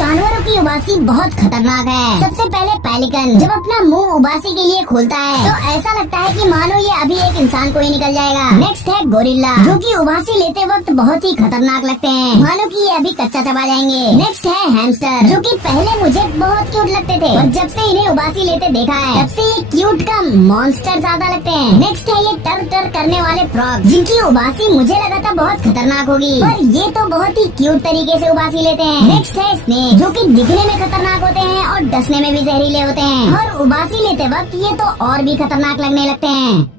जानवरों की उबासी बहुत खतरनाक है। सबसे पहले पेलिकन जब अपना मुंह उबासी के लिए खोलता है तो ऐसा लगता है कि मानो ये अभी एक इंसान को ही निकल जाएगा। नेक्स्ट है गोरिल्ला, जो कि उबासी लेते वक्त बहुत ही खतरनाक लगते हैं, मानो कि ये अभी कच्चा चबा जाएंगे। नेक्स्ट है हैमस्टर, जो कि पहले मुझे बहुत क्यूट लगते थे, और जब से इन्हें उबासी लेते देखा है तब से ये क्यूट कम मॉन्स्टर ज्यादा लगते हैं। नेक्स्ट है ये टर टर करने वाले फ्रॉग, जिनकी उबासी मुझे लगा था बहुत खतरनाक होगी, पर ये तो बहुत ही क्यूट तरीके से उबासी लेते हैं। नेक्स्ट है स्नेक, जो कि दिखने में खतरनाक होते हैं और डसने में भी जहरीले होते हैं, और उबासी लेते वक्त ये तो और भी खतरनाक लगने लगते हैं।